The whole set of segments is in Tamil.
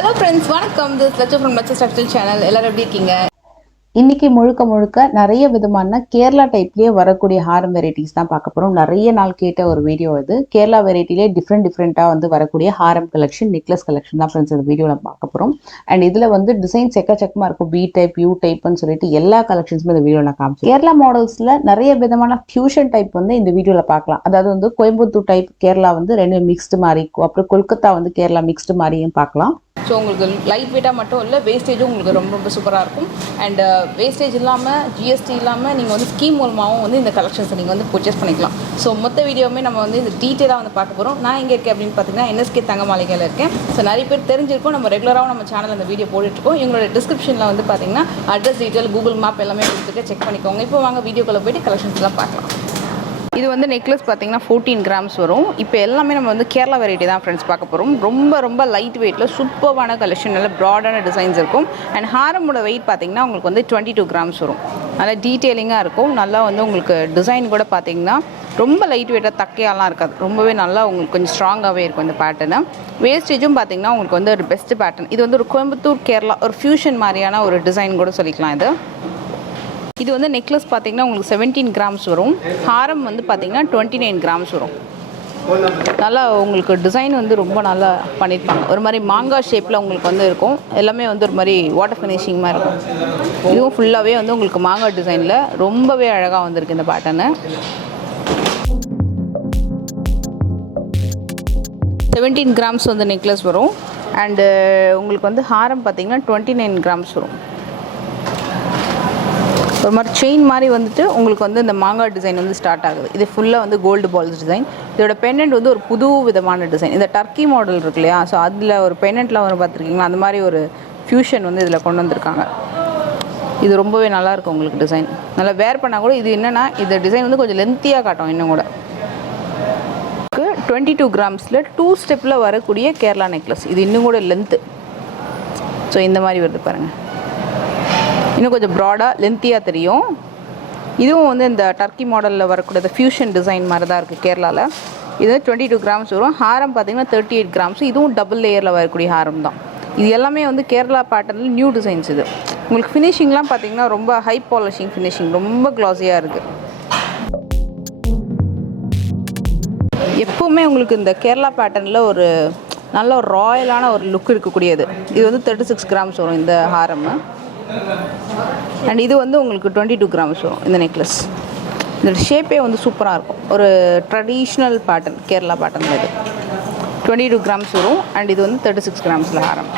Hello friends, welcome to this lecture from Lecture Style channel. எல்லாரும் எப்படி இருக்கீங்க? இன்னைக்கு முழுக்க முழுக்க நிறைய விதமான கேரளா டைப்லயே வரக்கூடிய ஹாரம் வெரைட்டிஸ் தான் பார்க்க போறோம். நிறைய நாள் கேட்ட ஒரு வீடியோ இது. கேரளா வெரைட்டிலே டிஃப்ரெண்டா வந்து வரக்கூடிய ஹாரம் கலெக்ஷன், நெக்லஸ் கலெக்ஷன் தான் ஃப்ரெண்ட்ஸ் இந்த வீடியோல பார்க்க போறோம். அண்ட் இதுல வந்து டிசைன்ஸ் எக்கச்சக்கமா இருக்கும். பி டைப், யூ டைப்னு சொல்லிட்டு எல்லா கலெக்ஷன்ஸுமே இந்த வீடியோல காமிச்சு. கேரளா மாடல்ஸ்ல நிறைய விதமான ஃபியூஷன் டைப் வந்து இந்த வீடியோல பார்க்கலாம். அதாவது வந்து கோயம்புத்தூர் டைப் கேரளா வந்து ரெண்டு மிக்ஸ்டு மாதிரி, அப்புறம் கொல்கத்தா வந்து கேரளா மிக்ஸ்டு மாதிரியும் பார்க்கலாம். ஸோ உங்களுக்கு லைட் வெயிட்டாக மட்டும் இல்லை, வேஸ்டேஜும் உங்களுக்கு ரொம்ப சூப்பராக இருக்கும். அண்ட் வேஸ்டேஜ் இல்லாமல், ஜிஎஸ்டி இல்லாமல் நீங்கள் வந்து ஸ்கீம் மூலமாகவும் வந்து இந்த கலெக்ஷன்ஸை நீங்கள் வந்து பர்ச்சேஸ் பண்ணிக்கலாம். ஸோ மொத்த வீடியோவுமே நம்ம வந்து இந்த டீட்டெயிலாக வந்து பார்க்க போகிறோம். நான் எங்கே இருக்கேன் அப்படின்னு பார்த்தீங்கன்னா என்எஸ்கே தங்க மாளிகையில் இருக்கேன். ஸோ நிறைய பேர் தெரிஞ்சிருக்கும், நம்ம ரெகுலராகவும் நம்ம சேனல் அந்த வீடியோ போட்டுட்ருக்கோம். எங்களோட டிஸ்கிரிப்ஷனில் வந்து பார்த்தீங்கன்னா அட்ரஸ் டீட்டெயில், கூகுள் மேப் எல்லாமே கொடுத்துட்டு செக் பண்ணிக்கோங்க. இப்போ வாங்க வீடியோக்குள்ளே போய்ட்டு கலெக்ஷன்ஸ்லாம் பார்க்கலாம். இது வந்து நெக்லஸ் பார்த்தீங்கன்னா 14 கிராம்ஸ் வரும். இப்போ எல்லாமே நம்ம வந்து கேரளா வெரைட்டி தான் ஃப்ரெண்ட்ஸ் பார்க்க போகிறோம். ரொம்ப லைட் வெயிட்டில் சூப்பரான கலெக்ஷன், நல்ல ப்ராடான டிசைன்ஸ் இருக்கும். அண்ட் ஹாரமோட வெயிட் பார்த்தீங்கன்னா உங்களுக்கு வந்து 22 கிராம்ஸ் வரும். நல்லா டீட்டெயிலிங்காக இருக்கும். நல்லா வந்து உங்களுக்கு டிசைன் கூட பார்த்தீங்கன்னா ரொம்ப லைட் வெயிட்டாக தக்கையாலாம் இருக்காது. ரொம்பவே நல்லா உங்களுக்கு கொஞ்சம் ஸ்ட்ராங்காகவே இருக்கும் இந்த பேட்டர்னு. வேஸ்டேஜும் பார்த்தீங்கன்னா உங்களுக்கு வந்து ஒரு பெஸ்ட் பேட்டர்ன். இது வந்து ஒரு கோயம்புத்தூர் கேரளா ஒரு ஃபியூஷன் மாதிரியான ஒரு டிசைன் கூட சொல்லிக்கலாம். இது வந்து நெக்லஸ் பார்த்தீங்கன்னா உங்களுக்கு 17 கிராம்ஸ் வரும். ஹாரம் வந்து பார்த்தீங்கன்னா 29 கிராம்ஸ் வரும். நல்லா உங்களுக்கு டிசைன் வந்து ரொம்ப நல்லா பண்ணியிருப்பாங்க. ஒரு மாதிரி மாங்காய் ஷேப்பில் உங்களுக்கு வந்து இருக்கும். எல்லாமே வந்து ஒரு மாதிரி வாட்டர் ஃபினிஷிங் மாதிரி இருக்கும். இதுவும் ஃபுல்லாகவே வந்து உங்களுக்கு மாங்காய் டிசைனில் ரொம்பவே அழகாக வந்திருக்கு இந்த பேட்டர்னு. 17 கிராம்ஸ் வந்து நெக்லஸ் வரும். அண்டு உங்களுக்கு வந்து ஹாரம் பார்த்தீங்கன்னா 29 கிராம்ஸ் வரும். ஒரு மாதிரி செயின் மாதிரி வந்துட்டு உங்களுக்கு வந்து இந்த மாங்காய் டிசைன் வந்து ஸ்டார்ட் ஆகுது. இது ஃபுல்லாக வந்து கோல்டு பால்ஸ் டிசைன். இதோட பெண்டன்ட் வந்து ஒரு புது விதமான டிசைன். இந்த டர்க்கி மாடல் இருக்கு இல்லையா, ஸோ அதில் ஒரு பெண்டன்ட்லாம் வந்து பார்த்துருக்கீங்களா, அந்த மாதிரி ஒரு ஃபியூஷன் வந்து இதில் கொண்டு வந்திருக்காங்க. இது ரொம்பவே நல்லாயிருக்கும் உங்களுக்கு டிசைன். நல்லா வேர் பண்ணால் கூட இது என்னென்னா இந்த டிசைன் வந்து கொஞ்சம் லென்த்தியாக காட்டும். இன்னும் கூட 22 கிராம்ஸில் 2 ஸ்டெப்பில் வரக்கூடிய கேரளா நெக்லஸ். இது இன்னும் கூட லென்த்து. ஸோ இந்த மாதிரி வருது பாருங்கள். இன்னும் கொஞ்சம் ப்ராடாக லென்த்தியாக தெரியும். இதுவும் வந்து இந்த டர்க்கி மாடலில் வரக்கூடிய ஃபியூஷன் டிசைன் மாதிரி தான் இருக்குது கேரளாவில். இது 22 கிராம்ஸ் வரும். ஹாரம் பார்த்திங்கன்னா 38 கிராம்ஸ். இதுவும் டபுள் லேயரில் வரக்கூடிய ஹாரம் தான். இது எல்லாமே வந்து கேரளா பேட்டர்னில் நியூ டிசைன்ஸ். இது உங்களுக்கு ஃபினிஷிங்லாம் பார்த்திங்கன்னா ரொம்ப ஹை பாலிஷிங் ஃபினிஷிங், ரொம்ப க்ளாஸியாக இருக்குது. எப்போவுமே உங்களுக்கு இந்த கேரளா பேட்டர்னில் ஒரு நல்ல ஒரு ராயலான ஒரு லுக் இருக்கக்கூடியது. இது வந்து 36 கிராம்ஸ் வரும் இந்த ஹாரம். அண்ட் இது வந்து உங்களுக்கு 22 கிராம்ஸ் வரும் இந்த நெக்லஸ். இதோட ஷேப்பே வந்து சூப்பராக இருக்கும். ஒரு ட்ரெடிஷ்னல் பேட்டர்ன், கேரளா பேட்டர்னில் இது 22 கிராம்ஸ் வரும். அண்ட் இது வந்து 36 கிராம்ஸில் ஹாரம்.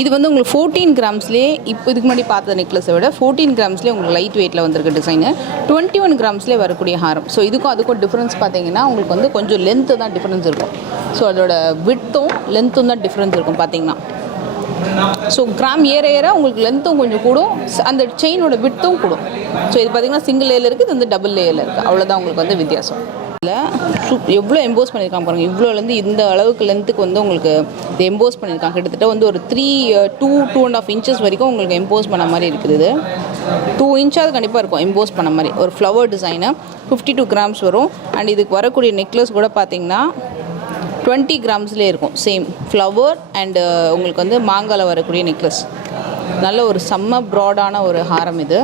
இது வந்து உங்களுக்கு 14 கிராம்ஸ்லேயே, இப்போ இதுக்கு முன்னாடி பார்த்த நெக்லஸை விட 14 கிராம்ஸ்லேயே உங்களுக்கு லைட் வெயிட்டில் வந்திருக்கு டிசைனு. 21 கிராம்ஸ்லேயே வரக்கூடிய ஹாரம். ஸோ இதுக்கும் அதுக்கும் டிஃப்ரென்ஸ் பார்த்தீங்கன்னா உங்களுக்கு வந்து கொஞ்சம் லென்த்து தான் டிஃப்ரென்ஸ் இருக்கும். ஸோ அதோட விட்த்தும் லென்த்தும் தான் டிஃப்ரென்ஸ் இருக்கும் பார்த்தீங்கன்னா. ஸோ கிராம் ஏற உங்களுக்கு லென்த்தும் கொஞ்சம் கூடும், அந்த செயினோட விட்த்தும் கூடும். ஸோ இது பார்த்திங்கன்னா சிங்கிள் லேயரில் இருக்குது, இது வந்து டபுள் லேயரில் இருக்குது. அவ்வளோதான் உங்களுக்கு வந்து வித்தியாசம். இதில் எவ்வளோ எம்போஸ் பண்ணியிருக்காங்க பாருங்கள். இவ்வளோலேருந்து இந்த அளவுக்கு லென்த்துக்கு வந்து உங்களுக்கு இது எம்போஸ் பண்ணியிருக்காங்க. கிட்டத்தட்ட வந்து ஒரு 2.5 இன்ச்சஸ் வரைக்கும் உங்களுக்கு எம்போஸ் பண்ண மாதிரி இருக்குது. இது 2 இன்ச்சாவது கண்டிப்பாக இருக்கும் எம்போஸ் பண்ண மாதிரி. ஒரு ஃப்ளவர் டிசைனு 52 கிராம்ஸ் வரும். அண்ட் இதுக்கு வரக்கூடிய நெக்லஸ் கூட பார்த்திங்கன்னா 20 கிராம்ஸ்லேயே இருக்கும். சேம் ஃப்ளவர் அண்டு உங்களுக்கு வந்து மாங்காயில் வரக்கூடிய நெக்லஸ். நல்ல ஒரு செம்ம ப்ராடான ஒரு ஹாரம் இது.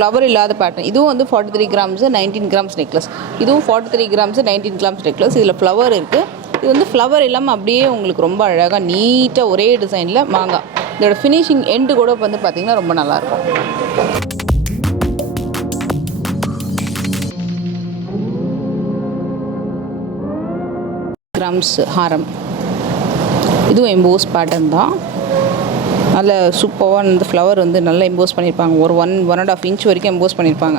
ஃப்ளவர் இல்லாத பேட்டர்ன். இதுவும் வந்து 43 கிராம்ஸு 19 கிராம்ஸ் நெக்லஸ். இதுவும் 43 கிராம்ஸு 19 கிராம்ஸ் நெக்லஸ். இதில் ஃப்ளவர் இருக்குது. இது வந்து ஃப்ளவர் இல்லாமல் அப்படியே உங்களுக்கு ரொம்ப அழகாக நீட்டாக ஒரே டிசைனில் மாங்காய். இதோட ஃபினிஷிங் எண்டு கூட வந்து பார்த்திங்கன்னா ரொம்ப நல்லாயிருக்கும். கிராம்ஸ் ஹாரம். இதுவும் எம்போஸ் பேட்டர்ன் தான். நல்ல சூப்பராக இந்த ஃப்ளவர் வந்து நல்லா எம்போஸ் பண்ணியிருப்பாங்க. ஒரு 1.5 இன்ச் வரைக்கும் எம்போஸ் பண்ணியிருப்பாங்க.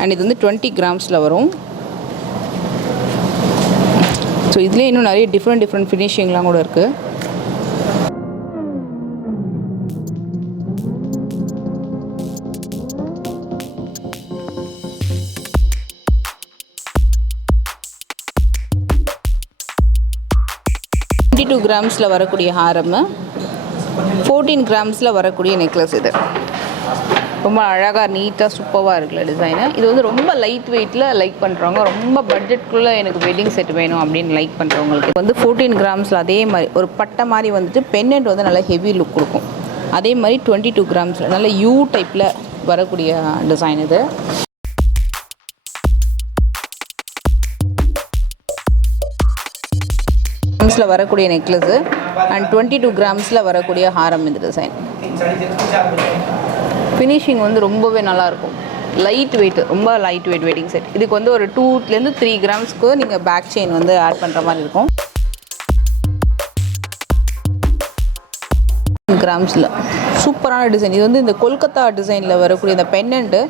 அண்ட் இது வந்து 20 கிராம்ஸில் வரும். ஸோ இதுலேயே இன்னும் நிறைய டிஃப்ரெண்ட் ஃபினிஷிங்லாம் கூட இருக்குது. 22 கிராம்ஸில் வரக்கூடிய ஹாரம், 14 கிராம்ஸில் வரக்கூடிய நெக்லஸ். இது ரொம்ப அழகாக நீட்டாக சூப்பராக இருக்குல்ல டிசைனு. இது வந்து ரொம்ப லைட் வெயிட்டில் லைக் பண்ணுறவங்க, ரொம்ப பட்ஜெட்குள்ளே எனக்கு வெட்டிங் செட் வேணும் அப்படின்னு லைக் பண்ணுறவங்களுக்கு வந்து 14 கிராம்ஸில் அதே மாதிரி ஒரு பட்டை மாதிரி வந்துட்டு பெண்டன்ட் வந்து நல்லா ஹெவி லுக் கொடுக்கும். அதே மாதிரி 22 கிராம்ஸில் நல்ல யூ டைப்பில் வரக்கூடிய டிசைன் இது. கிராம்ஸில் வரக்கூடிய நெக்லஸ்ஸு அண்ட் 22 கிராம்ஸில் வரக்கூடிய ஹாரம். இந்த டிசைன் ஃபினிஷிங் வந்து ரொம்பவே நல்லாயிருக்கும். லைட் வெயிட், ரொம்ப லைட் வெயிட் வெட்டிங் செட். இதுக்கு வந்து ஒரு 2 to 3 கிராம்ஸ்க்கு நீங்கள் பேக் செயின் வந்து ஆட் பண்ணுற மாதிரி இருக்கும். கிராம்ஸில் சூப்பரான டிசைன். இது வந்து இந்த கொல்கத்தா டிசைனில் வரக்கூடிய இந்த பெண்டன்ட்டு,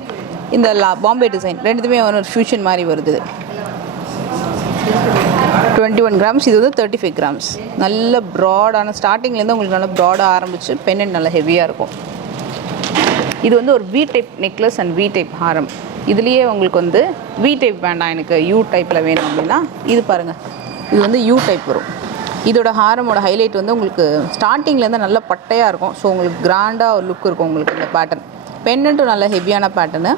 இந்த பாம்பே டிசைன் ரெண்டுத்துமே ஒரு ஃபியூஷன் மாதிரி வருது. 21 கிராம்ஸ். இது வந்து 35 கிராம்ஸ். நல்ல ப்ராடான, ஸ்டார்டிங்லேருந்து உங்களுக்கு நல்லா ப்ராடாக ஆரம்பித்து பெண்டன்ட் நல்லா ஹெவியாக இருக்கும். இது வந்து ஒரு we type necklace and we type ஹாரம். இதுலேயே உங்களுக்கு வந்து வி டைப் வேண்டாம், எனக்கு யூ டைப்பில் வேணும் அப்படின்னா இது பாருங்கள், இது வந்து யூ டைப் வரும். இதோட ஹாரமோட ஹைலைட் வந்து உங்களுக்கு ஸ்டார்டிங்லேருந்து நல்ல பட்டையாக இருக்கும். ஸோ உங்களுக்கு கிராண்டாக ஒரு லுக் இருக்கும் உங்களுக்கு இந்த பேட்டர்ன். பெண்டன்ட்டும் நல்ல ஹெவியான பேட்டர்னு.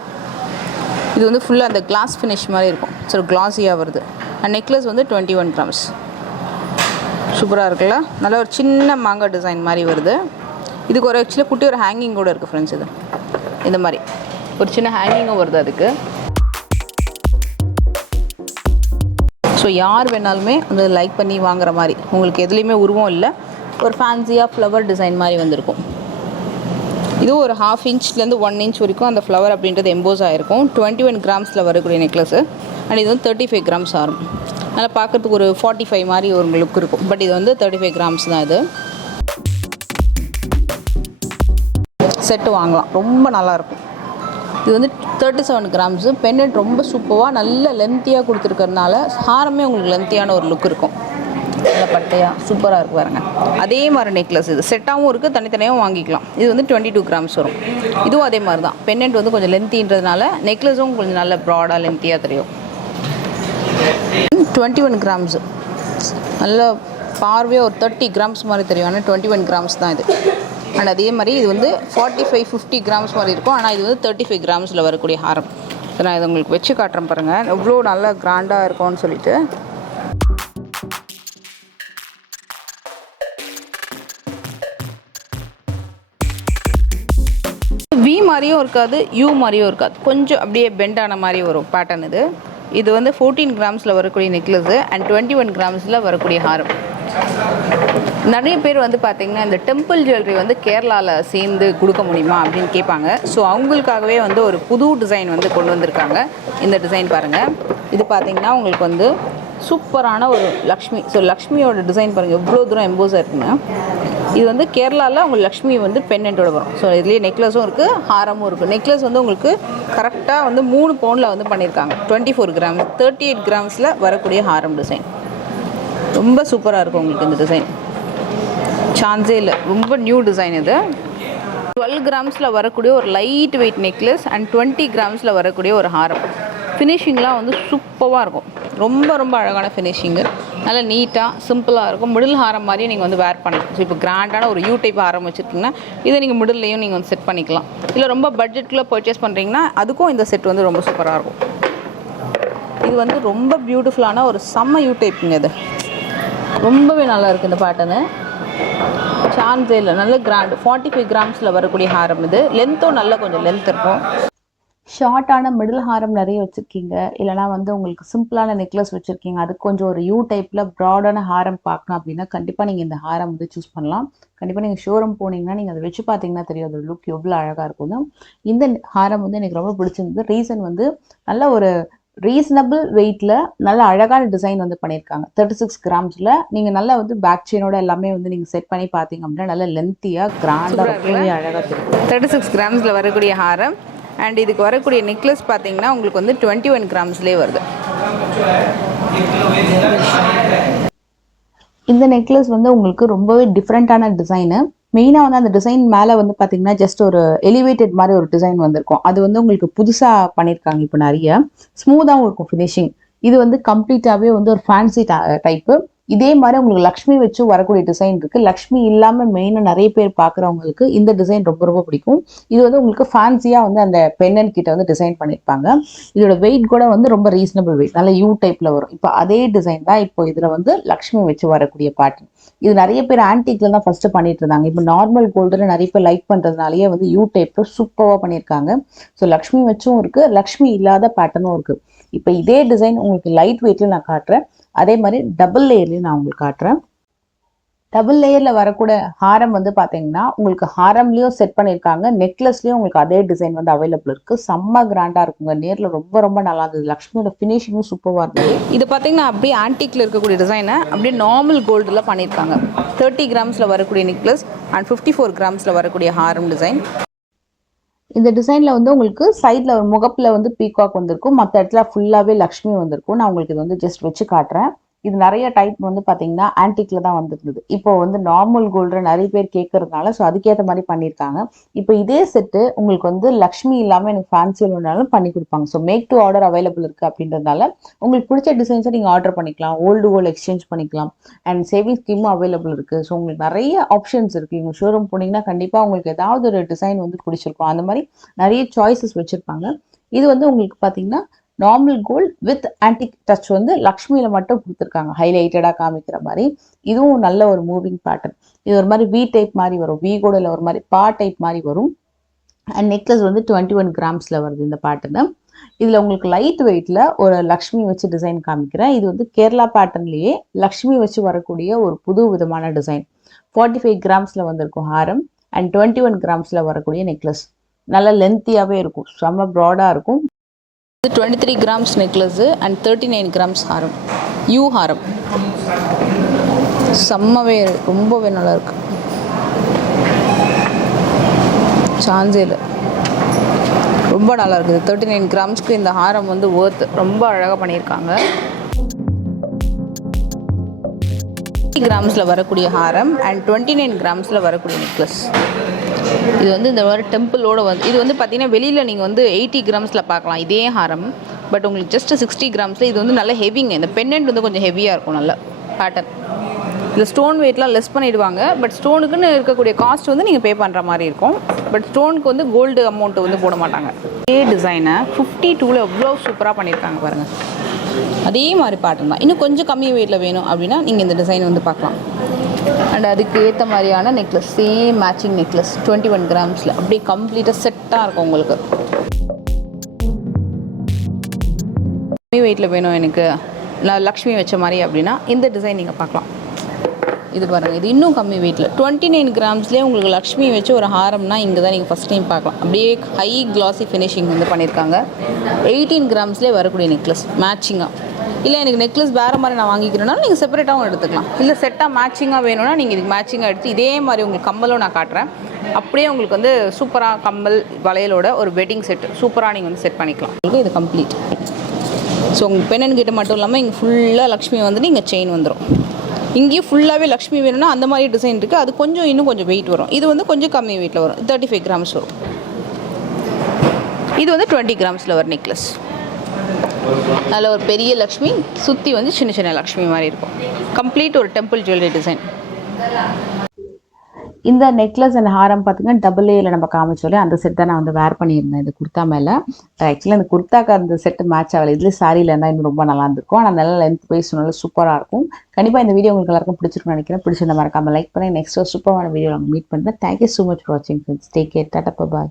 இது வந்து ஃபுல்லாக அந்த கிளாஸ் ஃபினிஷ் மாதிரி இருக்கும். ஸோ கிளாஸியாக வருது. அண்ட் நெக்லஸ் வந்து 21 கிராம்ஸ். சூப்பராக இருக்குல்ல, நல்ல ஒரு சின்ன மாங்காய் டிசைன் மாதிரி வருது. இதுக்கு ஒரு ஆக்சுவலாக குட்டி ஒரு ஹேங்கிங் கூட இருக்குது ஃப்ரெண்ட்ஸ். இது இந்த மாதிரி ஒரு சின்ன ஹேங்கிங்கும் வருது அதுக்கு. ஸோ யார் வேணாலுமே வந்து லைக் பண்ணி வாங்குற மாதிரி, உங்களுக்கு எதுலேயுமே உருவம் இல்லை, ஒரு ஃபேன்சியாக ஃப்ளவர் டிசைன் மாதிரி வந்திருக்கும். இதுவும் ஒரு 1/2 இன்ச்லேருந்து 1 இன்ச் வரைக்கும் அந்த ஃப்ளவர் அப்படின்றது எம்போஸ் ஆகிருக்கும். 21 கிராம்ஸில் வரக்கூடிய நெக்லஸ்ஸு. அண்ட் இது வந்து 35 கிராம்ஸ் ஆகும். நல்லா பார்க்குறதுக்கு ஒரு 45 மாதிரி ஒரு லுக் இருக்கும். பட் இது வந்து 35 கிராம்ஸ் தான். இது செட்டு வாங்கலாம், ரொம்ப நல்லாயிருக்கும். இது வந்து 37 கிராம்ஸு. பெண்டன்ட் ரொம்ப சூப்பராக நல்ல லென்த்தியாக கொடுத்துருக்கறதுனால ஹாரமே உங்களுக்கு லென்த்தியான ஒரு லுக் இருக்கும். நல்ல பட்டையாக சூப்பராக இருக்குது பாருங்கள். அதே மாதிரி நெக்லஸ் இது செட்டாகவும் இருக்குது, தனித்தனியாகவும் வாங்கிக்கலாம். இது வந்து 22 கிராம்ஸ் வரும். இதுவும் அதே மாதிரி தான். பெண்டன்ட் வந்து கொஞ்சம் லென்த்தின்றதுனால நெக்லஸும் கொஞ்சம் நல்ல ப்ராடாக லென்த்தியாக தெரியும். 21 கிராம்ஸு. நல்ல பார்வையாக ஒரு 30 கிராம்ஸ் மாதிரி தெரியும். ஆனால் 21 கிராம்ஸ் தான் இது. அண்ட் அதே மாதிரி இது வந்து 45-50 கிராம்ஸ் மாதிரி இருக்கும். ஆனால் இது வந்து 35 கிராம்ஸில் வரக்கூடிய ஹாரம். ஸோ நான் இதை உங்களுக்கு வச்சு காட்டுறேன் பாருங்கள், எவ்வளோ நல்லா கிராண்டாக இருக்கும்னு சொல்லிட்டு. வி மாதிரியும் இருக்காது, யூ மாதிரியும் இருக்காது, கொஞ்சம் அப்படியே பெண்ட் ஆன மாதிரி வரும் பேட்டர்ன் இது. இது வந்து 14 கிராம்ஸில் வரக்கூடிய நெக்லஸ்ஸு அண்ட் 21 கிராம்ஸில் வரக்கூடிய ஹாரம். நிறைய பேர் வந்து பார்த்திங்கன்னா இந்த டெம்பிள் ஜுவல்லரி வந்து கேரளாவில் சேர்ந்து கொடுக்க முடியுமா அப்படின்னு கேட்பாங்க. ஸோ அவங்களுக்காகவே வந்து ஒரு புது டிசைன் வந்து கொண்டு வந்திருக்காங்க. இந்த டிசைன் பாருங்கள். இது பார்த்திங்கன்னா உங்களுக்கு வந்து சூப்பரான ஒரு லக்ஷ்மி. ஸோ லக்ஷ்மியோட டிசைன் பாருங்கள் எவ்வளோ தூரம் எம்போஸாக இருக்குங்க. இது வந்து கேரளாவில் உங்களுக்கு லக்ஷ்மி வந்து பெண்டன்ட்டோட வரும். ஸோ இதுலேயே நெக்லஸும் இருக்குது, ஹாரமும் இருக்குது. நெக்லஸ் வந்து உங்களுக்கு கரெக்டாக வந்து 3 பவுனில் வந்து பண்ணியிருக்காங்க. 24 கிராம்ஸ். 38 கிராம்ஸில் வரக்கூடிய ஹாரம் டிசைன் ரொம்ப சூப்பராக இருக்கும் உங்களுக்கு. இந்த டிசைன் சான்ஸே இல்லை, ரொம்ப நியூ டிசைன் இது. 12 கிராம்ஸில் வரக்கூடிய ஒரு லைட் வெயிட் நெக்லஸ் அண்ட் 20 கிராம்ஸில் வரக்கூடிய ஒரு ஹாரம். ஃபினிஷிங்லாம் வந்து சூப்பராக இருக்கும். ரொம்ப ரொம்ப அழகான ஃபினிஷிங்கு. நல்லா நீட்டாக சிம்பிளாக இருக்கும். மிடில் ஹாரம் மாதிரியே நீங்கள் வந்து வேர் பண்ணலாம். ஸோ இப்போ கிராண்டான ஒரு யூ டைப் ஹாரம் வச்சுருக்கீங்கன்னா இதை நீங்கள் மிடில்லையும் நீங்கள் வந்து செட் பண்ணிக்கலாம். இல்லை ரொம்ப பட்ஜெட்டில் பர்ச்சேஸ் பண்ணுறீங்கன்னா அதுக்கும் இந்த செட் வந்து ரொம்ப சூப்பராக இருக்கும். இது வந்து ரொம்ப பியூட்டிஃபுல்லான ஒரு செம்ம யூ டைப்புங்க. இது ரொம்பவே நல்லா இருக்குது இந்த பேட்டர்னு. சான்ஸே இல்லை, நல்ல கிராண்ட். 45 கிராம்ஸில் வரக்கூடிய ஹாரம் இது. லென்த்தும் நல்லா கொஞ்சம் லென்த் இருக்கும். ஷார்ட்டான மிடில் ஹாரம் நிறைய வச்சுருக்கீங்க, இல்லைனா வந்து உங்களுக்கு சிம்பிளான நெக்லஸ் வச்சுருக்கீங்க, அது கொஞ்சம் ஒரு யூ டைப்பில் ப்ராடான ஹாரம் பார்க்கணும் அப்படின்னா கண்டிப்பாக நீங்கள் இந்த ஹாரம் வந்து சூஸ் பண்ணலாம். கண்டிப்பாக நீங்கள் ஷோரூம் போனீங்கன்னா நீங்கள் அதை வச்சு பார்த்தீங்கன்னா தெரியும் அதோட லுக் எவ்வளோ அழகாக இருக்கும்னு. இந்த ஹாரம் வந்து எனக்கு ரொம்ப பிடிச்சிருந்தது. ரீசன் வந்து நல்ல ஒரு ரீசனபிள் வெயிட்டில் நல்ல அழகான டிசைன் வந்து பண்ணியிருக்காங்க. 36 கிராம்ஸில் நீங்கள் நல்லா வந்து பேக் செயினோட எல்லாமே வந்து நீங்கள் செட் பண்ணி பார்த்தீங்க அப்படின்னா நல்லா லென்த்தியாக கிராண்டாக அழகாக தெரியும். 36 கிராம்ஸில் வரக்கூடிய ஹாரம். அண்ட் இதுக்கு வரக்கூடிய நெக்லஸ் பார்த்தீங்கன்னா உங்களுக்கு வந்து 21 கிராம்ஸ்லேயே வருது. இந்த நெக்லஸ் வந்து உங்களுக்கு ரொம்பவே டிஃப்ரெண்ட்டான டிசைனு. மெயினாக வந்து அந்த டிசைன் மேலே வந்து பார்த்தீங்கன்னா ஜஸ்ட் ஒரு எலிவேட்டட் மாதிரி ஒரு டிசைன் வந்திருக்கும். அது வந்து உங்களுக்கு புதுசாக பண்ணியிருக்காங்க. இப்போ நிறைய ஸ்மூத்தாகவும் இருக்கும் ஃபினிஷிங். இது வந்து கம்ப்ளீட்டாகவே வந்து ஒரு ஃபேன்சி டைப்பு. இதே மாதிரி உங்களுக்கு லக்ஷ்மி வச்சு வரக்கூடிய டிசைன் இருக்குது. லக்ஷ்மி இல்லாமல் மெயினாக நிறைய பேர் பார்க்குறவங்களுக்கு இந்த டிசைன் ரொம்ப ரொம்ப பிடிக்கும். இது வந்து உங்களுக்கு ஃபேன்சியாக வந்து அந்த பெண்ணன் கிட்ட வந்து டிசைன் பண்ணியிருப்பாங்க. இதோட வெயிட் கூட வந்து ரொம்ப ரீசனபிள் வெயிட், நல்ல யூ டைப்பில் வரும். இப்போ அதே டிசைன் தான் இப்போ இதில் வந்து லக்ஷ்மி வச்சு வரக்கூடிய பேட்டர்ன். இது நிறைய பேர் ஆன்டிக்ல தான் ஃபர்ஸ்ட் பண்ணிட்டு இருந்தாங்க. இப்போ நார்மல் கோல்டில் நிறைய பேர் லைக் பண்ணுறதுனாலேயே வந்து யூ டைப்ல சூப்பராக பண்ணியிருக்காங்க. ஸோ லக்ஷ்மி வச்சும் இருக்கு, லக்ஷ்மி இல்லாத பேட்டர்னும் இருக்கு. இப்போ இதே டிசைன் உங்களுக்கு லைட் வெயிட்ல நான் காட்டுறேன். அதே மாதிரி டபுள் லேயர்லையும் நான் உங்களுக்கு காட்டுறேன். டபுள் லேயர்ல வரக்கூடிய ஹாரம் வந்து பாத்தீங்கன்னா உங்களுக்கு ஹாரம்லயும் செட் பண்ணியிருக்காங்க, நெக்லஸ்லயும் உங்களுக்கு அதே டிசைன் வந்து அவைலபிள் இருக்கு. செம்ம கிராண்டா இருக்குங்க. நேர்ல ரொம்ப ரொம்ப நல்லா இருந்தது. லக்ஷ்மியோட ஃபினிஷிங்கும் சூப்பராக இருந்தது. இது பார்த்தீங்கன்னா அப்படியே ஆன்டிக்ல இருக்கக்கூடிய டிசைனை அப்படியே நார்மல் கோல்டில் பண்ணியிருக்காங்க. 30 கிராம்ஸில் வரக்கூடிய நெக்லஸ் அண்ட் 54 கிராம்ஸில் வரக்கூடிய ஹாரம் டிசைன். இந்த டிசைன்ல வந்து உங்களுக்கு சைட்ல ஒரு முகப்புல வந்து பீகாக் வந்திருக்கும், மற்ற இடத்துல ஃபுல்லாவே லக்ஷ்மி வந்திருக்கும். நான் உங்களுக்கு இது வந்து ஜஸ்ட் வச்சு காட்டுறேன். இது நிறைய டைப் வந்து பாத்தீங்கன்னா ஆன்டிக்ல தான் வந்திருந்தது. இப்போ வந்து நார்மல் கோல்டு நிறைய பேர் கேட்கறதுனால ஸோ அதுக்கேற்ற மாதிரி பண்ணியிருக்காங்க. இப்போ இதே செட்டு உங்களுக்கு வந்து லக்ஷ்மி இல்லாமல் எனக்கு ஃபேன்சி வேணும்னாலும் பண்ணி கொடுப்பாங்க. So make to order available இருக்கு அப்படின்றதுனால உங்களுக்கு பிடிச்ச டிசைன்ஸை நீங்கள் ஆர்டர் பண்ணிக்கலாம், ஓல்டு கோல்டு எக்ஸ்சேஞ்ச் பண்ணிக்கலாம், அண்ட் சேவிங் ஸ்கீமும் அவைலபிள் இருக்கு. ஸோ உங்களுக்கு நிறைய ஆப்ஷன்ஸ் இருக்கு. நீங்கள் ஷோரூம் போனீங்கன்னா கண்டிப்பாக உங்களுக்கு ஏதாவது ஒரு டிசைன் வந்து பிடிச்சிருக்கும். அந்த மாதிரி நிறைய சாய்ஸஸ் வச்சிருப்பாங்க. இது வந்து உங்களுக்கு பார்த்தீங்கன்னா normal gold with antique touch வந்து லக்ஷ்மியில மட்டும் கொடுத்துருக்காங்க, ஹைலைட்டடா காமிக்கிற மாதிரி. இதுவும் நல்ல ஒரு மூவிங் பேட்டர்ன். இது ஒரு மாதிரி வி டைப் மாதிரி வரும், வி கூட இல்லை ஒரு மாதிரி பா டைப் மாதிரி வரும். அண்ட் நெக்லஸ் வந்து 21 கிராம்ஸ்ல வருது இந்த பேட்டர்னு. இதுல உங்களுக்கு லைட் வெயிட்ல ஒரு லக்ஷ்மி வச்சு டிசைன் காமிக்கிறேன். இது வந்து கேரளா பேட்டர்ன்லயே லக்ஷ்மி வச்சு வரக்கூடிய ஒரு புது விதமான டிசைன். 45 கிராம்ஸ்ல வந்திருக்கும் ஹாரம் அண்ட் 21 கிராம்ஸ்ல வரக்கூடிய நெக்லஸ். நல்ல லென்த்தியாவே இருக்கும், செம்ம ப்ராடா இருக்கும். 23 grams necklace and 39 grams Haram, you ஹாரம். செம்மவே ரொம்பவே நல்லா இருக்கு, சான்ஸே இல்லை, ரொம்ப நல்லா இருக்குது. 39 கிராம்ஸ்க்கு இந்த ஹாரம் வந்து ஒர்த், ரொம்ப அழகாக பண்ணியிருக்காங்க. 30 கிராம்ஸில் வரக்கூடிய ஹாரம் அண்ட் 29 கிராம்ஸில் வரக்கூடிய நெக்லஸ். இது வந்து இந்த மாதிரி டெம்பிளோட வந்து இது வந்து பார்த்தீங்கன்னா வெளியில் நீங்கள் வந்து 80 கிராம்ஸில் பார்க்கலாம் இதே ஹாரம். பட் உங்களுக்கு ஜஸ்ட் 60 கிராம்ஸில் இது வந்து நல்ல ஹெவிங்க. இந்த பெண்டன்ட் வந்து கொஞ்சம் ஹெவியாக இருக்கும், நல்ல பேட்டர்ன். இதில் ஸ்டோன் வெயிட்லாம் லெஸ் பண்ணிவிடுவாங்க. பட் ஸ்டோனுக்குன்னு இருக்கக்கூடிய காஸ்ட் வந்து நீங்கள் பே பண்ணுற மாதிரி இருக்கும். பட் ஸ்டோனுக்கு வந்து கோல்டு அமௌண்ட்டு வந்து போட மாட்டாங்க. இதே டிசைனை 52ல் எவ்வளோ சூப்பராக பண்ணியிருக்காங்க பாருங்கள். அதே மாதிரி பேட்டர்ன் தான். இன்னும் கொஞ்சம் கம்மி வெயிட்டில் வேணும் அப்படின்னா நீங்கள் இந்த டிசைன் வந்து பார்க்கலாம். அண்ட் அதுக்கு ஏற்ற மாதிரியான நெக்லஸ், சேம் மேட்சிங் நெக்லஸ் 21 கிராம்ஸில் அப்படியே கம்ப்ளீட்டாக செட்டாக இருக்கும் உங்களுக்கு. கம்மி வெயிட்டில் வேணும் எனக்கு, நான் லக்ஷ்மி வச்ச மாதிரி அப்படின்னா இந்த டிசைன் நீங்கள் பார்க்கலாம். இது பாருங்கள், இது இன்னும் கம்மி வெயிட்டில் 29 கிராம்ஸ்லேயே உங்களுக்கு லக்ஷ்மி வச்சு ஒரு ஹாரம்னா இங்கே தான் நீங்கள் ஃபஸ்ட் டைம் பார்க்கலாம். அப்படியே ஹை கிளாஸி ஃபினிஷிங் வந்து பண்ணியிருக்காங்க. 18 கிராம்ஸ்லேயே வரக்கூடிய நெக்லஸ் மேட்சிங்காக. இல்லை எனக்கு நெக்லஸ் வேறு மாதிரி நான் வாங்கிக்கிறேனாலும் நீங்கள் செப்பரேட்டாகவும் எடுத்துக்கலாம். இல்லை செட்டாக மேட்சிங்காக வேணும்னா நீங்கள் இதுக்கு மேட்சிங்காக எடுத்து இதே மாதிரி உங்களுக்கு கம்மலும் நான் காட்டுறேன். அப்படியே உங்களுக்கு வந்து சூப்பராக கம்மல் வளையலோட ஒரு வெட்டிங் செட்டு சூப்பராக நீங்கள் வந்து செட் பண்ணிக்கலாம். உங்களுக்கு இது கம்ப்ளீட். ஸோ உங்கள் பெண்ணன் கிட்ட மட்டும் இல்லாமல் இங்கே ஃபுல்லாக லக்ஷ்மி வந்துட்டு இங்கே செயின் வந்துடும். இங்கேயும் ஃபுல்லாகவே லக்ஷ்மி வேணும்னா அந்த மாதிரி டிசைன் இருக்குது. அது கொஞ்சம் இன்னும் கொஞ்சம் வெயிட் வரும். இது வந்து கொஞ்சம் கம்மி வெயிட்டில் வரும், 35 கிராம்ஸ் வரும். இது வந்து 20 கிராம்ஸில் வரும் நெக்லஸ். அதில் ஒரு பெரிய லக்ஷ்மி சுற்றி வந்து சின்ன சின்ன லக்ஷ்மி மாதிரி இருக்கும். கம்ப்ளீட் ஒரு டெம்பிள் ஜுவல்லரி டிசைன். இந்த நெக்லஸ் அண்ட் ஹாரம் பார்த்தீங்கன்னா டபுள் ஏல நம்ம காமிச்சோலே அந்த செட் தான் நான் வந்து வேர் பண்ணியிருந்தேன் இந்த குர்த்தா மேலே. ஆக்சுவலாக இந்த குர்த்தாக்கு அந்த செட்டு மேட்ச் ஆகலை. இதில் சாரியில் இருந்தால் இன்னும் ரொம்ப நல்லா இருந்திருக்கும். ஆனால் நல்ல லென்த் வைஸ் நல்லா சூப்பராக இருக்கும். கண்டிப்பாக இந்த வீடியோ உங்களுக்கு எல்லாருக்கும் பிடிச்சிருக்குன்னு நினைக்கிறேன். பிடிச்சிருந்த மறக்காம லைக் பண்ணி நெக்ஸ்ட் ஒரு சூப்பரான வீடியோ நாங்கள் மீட் பண்ணுறேன். தேங்க்யூ ஸோ மச் ஃபார் வாட்சிங் ஃப்ரெண்ட்ஸ். டேக் கேர், டாடா, பாய்.